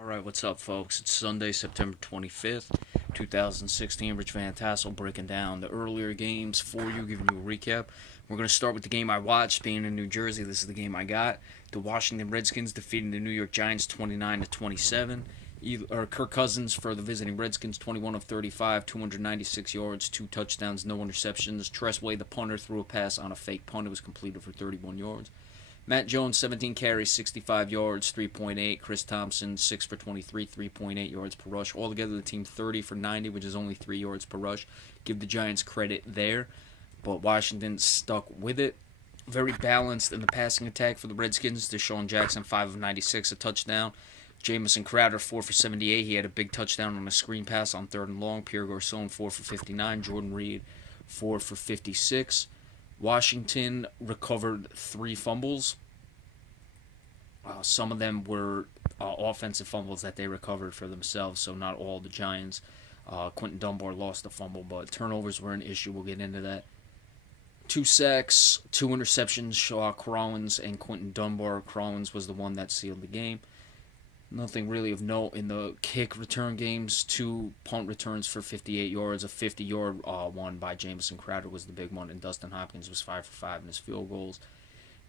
Alright, what's up, folks? It's Sunday, September 25th, 2016. Rich Van Tassel breaking down the earlier games for you, giving you a recap. We're going to start with the game I watched, being in New Jersey. This is the game I got. The Washington Redskins defeating the New York Giants 29-27. Kirk Cousins for the visiting Redskins, 21 of 35, 296 yards, 2 touchdowns, no interceptions. Tressway, the punter, threw a pass on a fake punt. It was completed for 31 yards. Matt Jones, 17 carries, 65 yards, 3.8. Chris Thompson, 6 for 23, 3.8 yards per rush. Altogether, the team 30 for 90, which is only 3 yards per rush. Give the Giants credit there, but Washington stuck with it. Very balanced in the passing attack for the Redskins. Deshaun Jackson, 5 of 96, a touchdown. Jamison Crowder, 4 for 78. He had a big touchdown on a screen pass on 3rd and long. Pierre Garcon, 4 for 59. Jordan Reed, 4 for 56. Washington recovered 3 fumbles. Some of them were offensive fumbles that they recovered for themselves, so not all the Giants. Quentin Dunbar lost the fumble, but turnovers were an issue. We'll get into that. 2 sacks, 2 interceptions. Crowans and Quentin Dunbar. Crowans was the one that sealed the game. Nothing really of note in the kick return games. 2 punt returns for 58 yards. A 50-yard one by Jamison Crowder was the big one, and Dustin Hopkins was 5 for 5 in his field goals.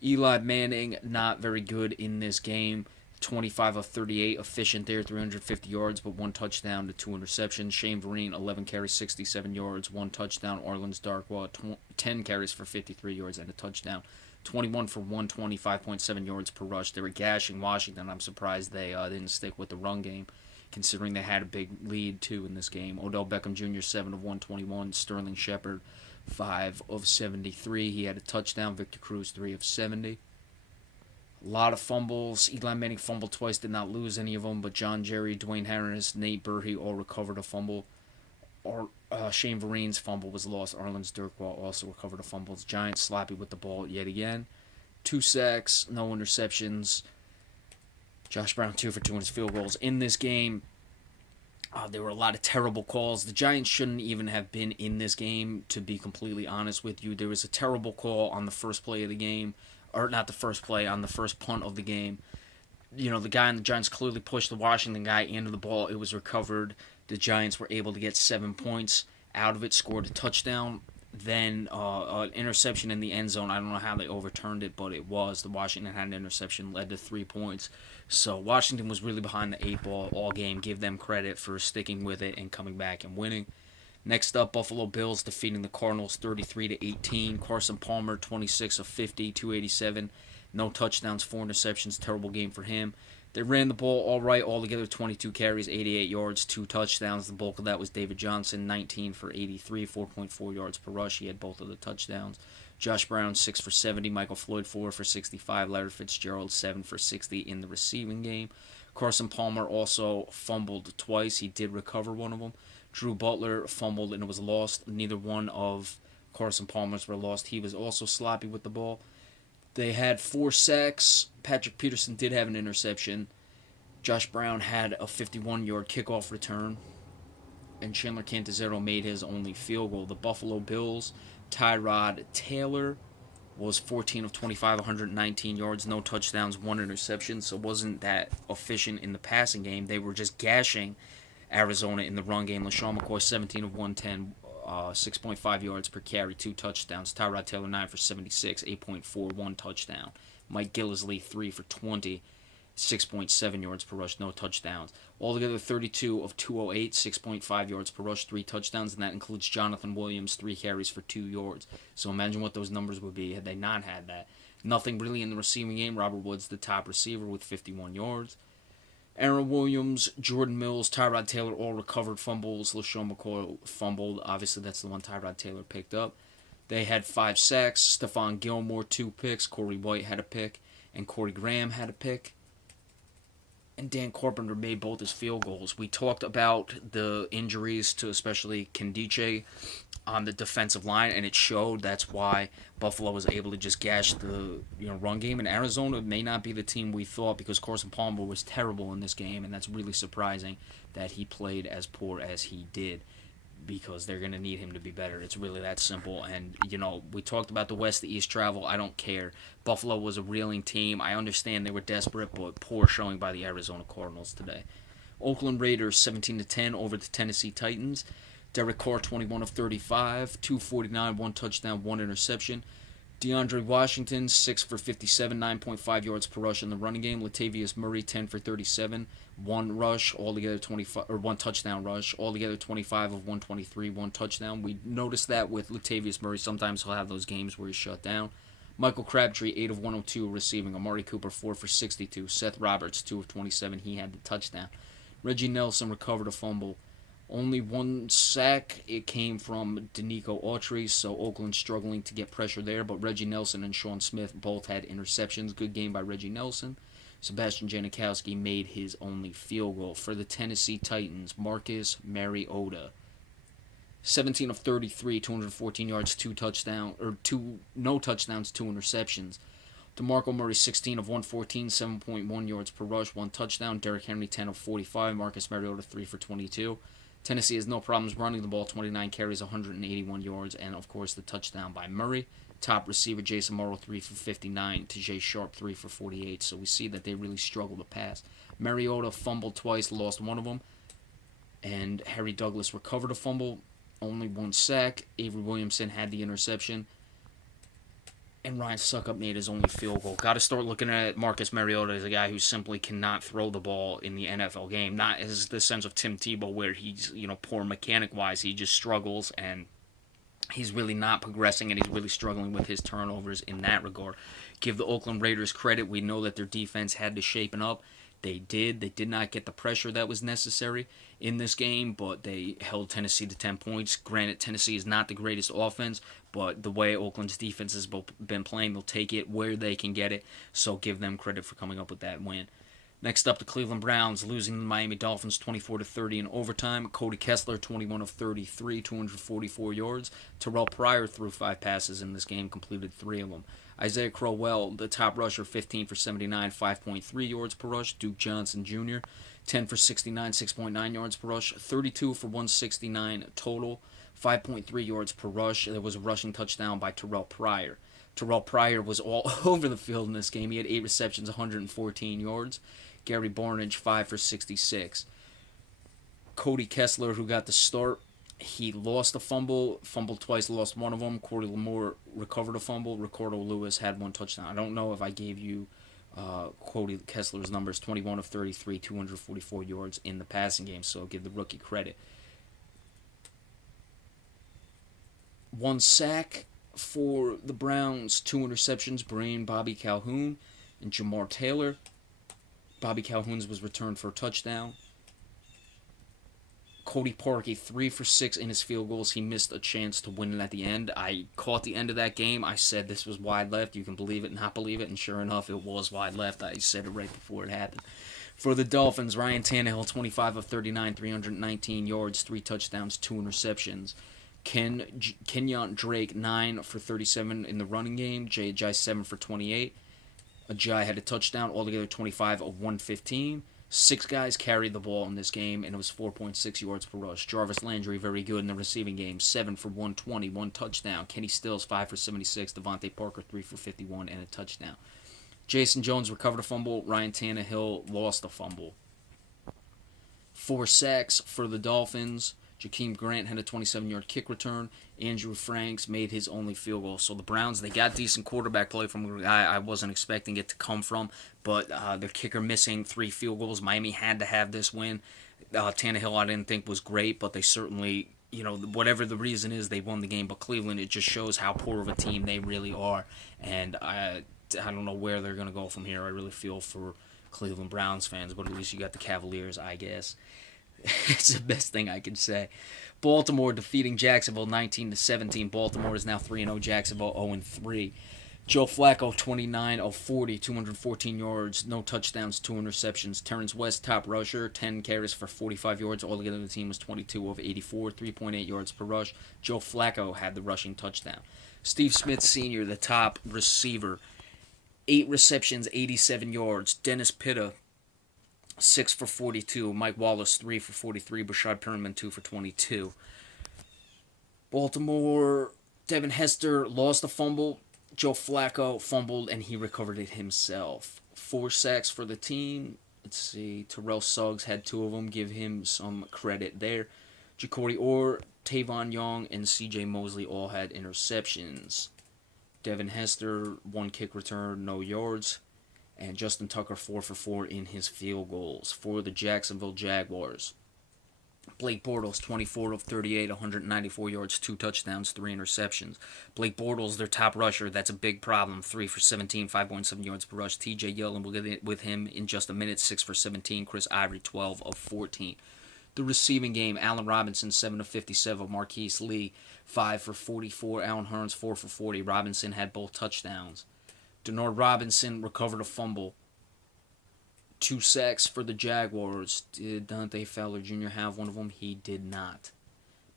Eli Manning, not very good in this game. 25 of 38, efficient there, 350 yards, but 1 touchdown to 2 interceptions. Shane Vereen, 11 carries, 67 yards, 1 touchdown. Orleans Darkwa, 10 carries for 53 yards and a touchdown. 21 for 125.7 yards per rush. They were gashing Washington. I'm surprised they didn't stick with the run game, considering they had a big lead, too, in this game. Odell Beckham Jr., 7 of 121. Sterling Shepard, 5 of 73. He had a touchdown. Victor Cruz, 3 of 70. A lot of fumbles. Eli Manning fumbled twice, did not lose any of them, but John Jerry, Dwayne Harris, Nate Burhey all recovered a fumble. Shane Vereen's fumble was lost. Arlen's Dirkwall also recovered a fumble. The Giants sloppy with the ball yet again. 2 sacks, no interceptions. Josh Brown 2 for 2 in his field goals. In this game, there were a lot of terrible calls. The Giants shouldn't even have been in this game, to be completely honest with you. There was a terrible call on the first play of the game, or not the first play, on the first punt of the game. The guy on the Giants clearly pushed the Washington guy into the ball. It was recovered. The Giants were able to get 7 points out of it, scored a touchdown. Then an interception in the end zone. I don't know how they overturned it, but it was. The Washington had an interception, led to 3 points. So Washington was really behind the 8 ball all game. Give them credit for sticking with it and coming back and winning. Next up, Buffalo Bills defeating the Cardinals 33-18. Carson Palmer, 26 of 50, 287. No touchdowns, 4 interceptions. Terrible game for him. They ran the ball all right, altogether 22 carries, 88 yards, 2 touchdowns. The bulk of that was David Johnson, 19 for 83, 4.4 yards per rush. He had both of the touchdowns. Josh Brown, 6 for 70. Michael Floyd, 4 for 65. Larry Fitzgerald, 7 for 60 in the receiving game. Carson Palmer also fumbled twice. He did recover one of them. Drew Butler fumbled and it was lost. Neither one of Carson Palmer's were lost. He was also sloppy with the ball. They had 4 sacks. Patrick Peterson did have an interception. Josh Brown had a 51-yard kickoff return. And Chandler Cantizero made his only field goal. The Buffalo Bills, Tyrod Taylor was 14 of 25, 119 yards, no touchdowns, 1 interception. So it wasn't that efficient in the passing game. They were just gashing Arizona in the run game. LaShawn McCoy, 17 of 110, 6.5 yards per carry, 2 touchdowns. Tyrod Taylor, 9 for 76, 8.41 touchdown. Mike Gillislee, 3 for 20, 6.7 yards per rush, no touchdowns. Altogether, 32 of 208, 6.5 yards per rush, 3 touchdowns, and that includes Jonathan Williams, 3 carries for 2 yards. So imagine what those numbers would be had they not had that. Nothing really in the receiving game. Robert Woods, the top receiver, with 51 yards. Aaron Williams, Jordan Mills, Tyrod Taylor all recovered fumbles. LaShawn McCoy fumbled. Obviously, that's the one Tyrod Taylor picked up. They had 5 sacks. Stephon Gilmore, 2 picks. Corey White had a pick. And Corey Graham had a pick. And Dan Carpenter made both his field goals. We talked about the injuries to especially Kendiche on the defensive line, and it showed. That's why Buffalo was able to just gash the run game. And Arizona may not be the team we thought, because Carson Palmer was terrible in this game, and that's really surprising that he played as poor as he did. because they're going to need him to be better. It's really that simple. And, we talked about the West to East travel. I don't care. Buffalo was a reeling team. I understand they were desperate, but poor showing by the Arizona Cardinals today. Oakland Raiders 17-10 over the Tennessee Titans. Derek Carr 21 of 35, 249, 1 touchdown, 1 interception. DeAndre Washington 6 for 57, 9.5 yards per rush in the running game. Latavius Murray 10 for 37, 1 rush, altogether 25 or 1 touchdown rush, altogether 25 of 123, 1 touchdown. We noticed that with Latavius Murray. Sometimes he'll have those games where he's shut down. Michael Crabtree 8 of 102 receiving. Amari Cooper 4 for 62. Seth Roberts 2 of 27. He had the touchdown. Reggie Nelson recovered a fumble. Only 1 sack. It came from Danico Autry, so Oakland struggling to get pressure there. But Reggie Nelson and Sean Smith both had interceptions. Good game by Reggie Nelson. Sebastian Janikowski made his only field goal. For the Tennessee Titans, Marcus Mariota. 17 of 33, 214 yards, 2 no touchdowns, 2 interceptions. DeMarco Murray, 16 of 114, 7.1 yards per rush, 1 touchdown. Derrick Henry, 10 of 45. Marcus Mariota, 3 for 22. Tennessee has no problems running the ball, 29 carries, 181 yards, and, of course, the touchdown by Murray. Top receiver, Jason Morrow, 3 for 59. TJ Sharp, 3 for 48. So we see that they really struggle to pass. Mariota fumbled twice, lost one of them. And Harry Douglas recovered a fumble, only 1 sack. Avery Williamson had the interception. And Ryan Suckup made his only field goal. Got to start looking at Marcus Mariota as a guy who simply cannot throw the ball in the NFL game. Not as the sense of Tim Tebow where he's, poor mechanic-wise. He just struggles, and he's really not progressing, and he's really struggling with his turnovers in that regard. Give the Oakland Raiders credit. We know that their defense had to shapen up. They did. They did not get the pressure that was necessary in this game, but they held Tennessee to 10 points. Granted, Tennessee is not the greatest offense, but the way Oakland's defense has been playing, they'll take it where they can get it, so give them credit for coming up with that win. Next up, the Cleveland Browns losing the Miami Dolphins 24-30 in overtime. Cody Kessler, 21 of 33, 244 yards. Terrell Pryor threw 5 passes in this game, completed 3 of them. Isaiah Crowell, the top rusher, 15 for 79, 5.3 yards per rush. Duke Johnson Jr., 10 for 69, 6.9 yards per rush. 32 for 169 total, 5.3 yards per rush. There was a rushing touchdown by Terrell Pryor. Terrell Pryor was all over the field in this game. He had 8 receptions, 114 yards. Gary Barnidge, 5 for 66. Cody Kessler, who got the start, he lost a fumbled twice, lost one of them. Corey Lamore recovered a fumble. Ricardo Lewis had 1 touchdown. I don't know if I gave you Cody Kessler's numbers, 21 of 33, 244 yards in the passing game, so I'll give the rookie credit. 1 sack for the Browns, 2 interceptions, Bobby Calhoun, and Jamar Taylor. Bobby Calhoun's was returned for a touchdown. Cody Parkey, 3 for 6 in his field goals. He missed a chance to win it at the end. I caught the end of that game. I said this was wide left. You can believe it, not believe it, and sure enough, it was wide left. I said it right before it happened. For the Dolphins, Ryan Tannehill, 25 of 39, 319 yards, 3 touchdowns, 2 interceptions. Kenyon Drake, 9 for 37 in the running game. Jai 7 for 28. Ajay had a touchdown, altogether 25 of 115. 6 guys carried the ball in this game, and it was 4.6 yards per rush. Jarvis Landry, very good in the receiving game, 7 for 120, 1 touchdown. Kenny Stills, 5 for 76. Devontae Parker, 3 for 51, and a touchdown. Jason Jones recovered a fumble. Ryan Tannehill lost a fumble. 4 sacks for the Dolphins. Jakeem Grant had a 27-yard kick return. Andrew Franks made his only field goal. So the Browns, they got decent quarterback play from a guy I wasn't expecting it to come from, but their kicker missing 3 field goals. Miami had to have this win. Tannehill I didn't think was great, but they certainly, whatever the reason is, they won the game. But Cleveland, it just shows how poor of a team they really are. And I don't know where they're going to go from here. I really feel for Cleveland Browns fans, but at least you got the Cavaliers, I guess. It's the best thing I can say. Baltimore defeating Jacksonville 19-17. Baltimore is now 3-0. Jacksonville 0-3. Joe Flacco 29 of 40, 214 yards, no touchdowns, 2 interceptions. Terrence West, top rusher, 10 carries for 45 yards. Altogether, the team was 22 of 84, 3.8 yards per rush. Joe Flacco had the rushing touchdown. Steve Smith Sr., the top receiver, 8 receptions, 87 yards. Dennis Pitta, 6 for 42. Mike Wallace, 3 for 43. Bashad Perriman, 2 for 22. Baltimore, Devin Hester lost a fumble. Joe Flacco fumbled and he recovered it himself. 4 sacks for the team. Let's see. Terrell Suggs had 2 of them. Give him some credit there. Jacory Orr, Tavon Young, and C.J. Mosley all had interceptions. Devin Hester, 1 kick return, no yards. And Justin Tucker, 4 for 4 in his field goals for the Jacksonville Jaguars. Blake Bortles, 24 of 38, 194 yards, 2 touchdowns, 3 interceptions. Blake Bortles, their top rusher, that's a big problem. 3 for 17, 5.7 yards per rush. TJ Yeldon, we'll get it with him in just a minute, 6 for 17. Chris Ivory, 12 of 14. The receiving game, Allen Robinson, 7 of 57. Marquise Lee, 5 for 44. Allen Hurns, 4 for 40. Robinson had both touchdowns. Denard Robinson recovered a fumble. 2 sacks for the Jaguars. Did Dante Fowler Jr. have one of them? He did not.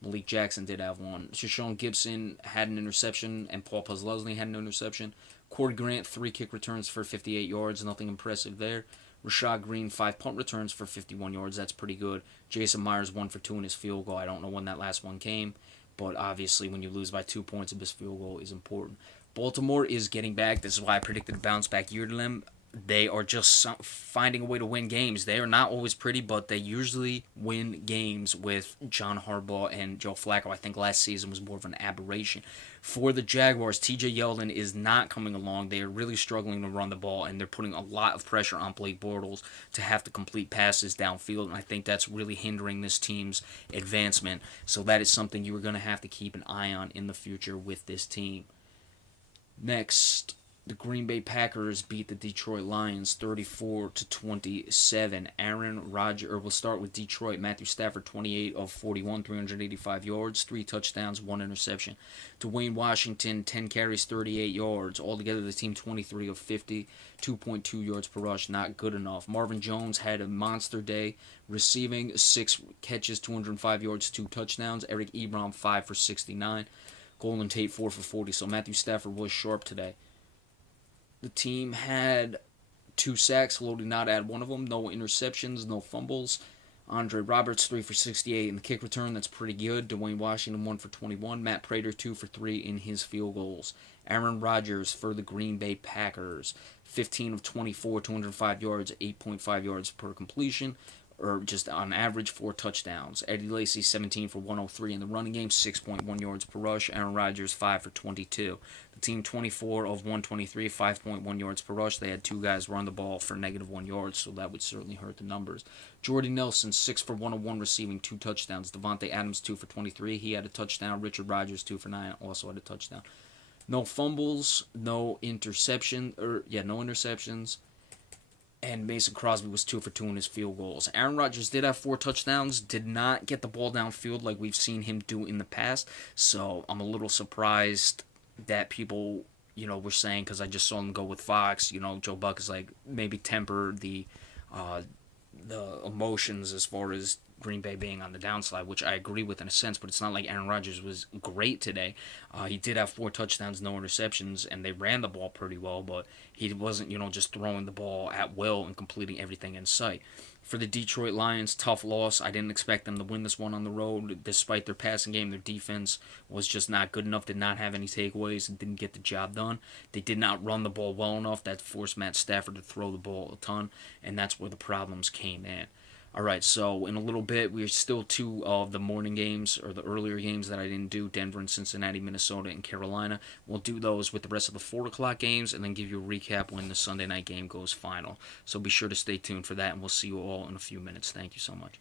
Malik Jackson did have one. Shoshone Gibson had an interception, and Paul Posluszny had an interception. Corey Grant, 3 kick returns for 58 yards. Nothing impressive there. Rashad Green, 5 punt returns for 51 yards. That's pretty good. Jason Myers, 1 for 2 in his field goal. I don't know when that last one came, but obviously when you lose by 2 points, a missed field goal is important. Baltimore is getting back. This is why I predicted a bounce back year to them. They are just finding a way to win games. They are not always pretty, but they usually win games with John Harbaugh and Joe Flacco. I think last season was more of an aberration. For the Jaguars, TJ Yeldon is not coming along. They are really struggling to run the ball, and they're putting a lot of pressure on Blake Bortles to have to complete passes downfield, and I think that's really hindering this team's advancement. So that is something you are going to have to keep an eye on in the future with this team. Next, the Green Bay Packers beat the Detroit Lions 34-27. Aaron Rodgers, we'll start with Detroit. Matthew Stafford, 28 of 41, 385 yards, 3 touchdowns, 1 interception. Dwayne Washington, 10 carries, 38 yards. Altogether, the team 23 of 50, 2.2 yards per rush. Not good enough. Marvin Jones had a monster day, receiving 6 catches, 205 yards, 2 touchdowns. Eric Ebron, 5 for 69. Golden Tate, 4 for 40. So Matthew Stafford was sharp today. The team had 2 sacks. Lodi Nod had 1 of them. No interceptions, no fumbles. Andre Roberts, 3 for 68 in the kick return. That's pretty good. Dwayne Washington, 1 for 21. Matt Prater, 2 for 3 in his field goals. Aaron Rodgers for the Green Bay Packers, 15 of 24, 205 yards, 8.5 yards per completion, or just on average 4 touchdowns. Eddie Lacy, 17 for 103 in the running game, 6.1 yards per rush. Aaron Rodgers, 5 for 22. The team 24 of 123, 5.1 yards per rush. They had 2 guys run the ball for -1 yards, so that would certainly hurt the numbers. Jordy Nelson, 6 for 101 receiving, 2 touchdowns. Devontae Adams, 2 for 23. He had a touchdown. Richard Rodgers, 2 for 9, also had a touchdown. No fumbles, no interceptions. And Mason Crosby was 2 for 2 in his field goals. Aaron Rodgers did have 4 touchdowns, did not get the ball downfield like we've seen him do in the past. So I'm a little surprised that people, were saying, because I just saw him go with Fox, Joe Buck is like, maybe temper the emotions as far as Green Bay being on the downside, which I agree with in a sense, but it's not like Aaron Rodgers was great today. He did have 4 touchdowns, no interceptions, and they ran the ball pretty well, but he wasn't, just throwing the ball at will and completing everything in sight. For the Detroit Lions, tough loss. I didn't expect them to win this one on the road. Despite their passing game, their defense was just not good enough, did not have any takeaways, and didn't get the job done. They did not run the ball well enough. That forced Matt Stafford to throw the ball a ton, and that's where the problems came in. All right, so in a little bit, we're still 2 of the morning games, or the earlier games that I didn't do, Denver and Cincinnati, Minnesota and Carolina. We'll do those with the rest of the 4 o'clock games, and then give you a recap when the Sunday night game goes final. So be sure to stay tuned for that, and we'll see you all in a few minutes. Thank you so much.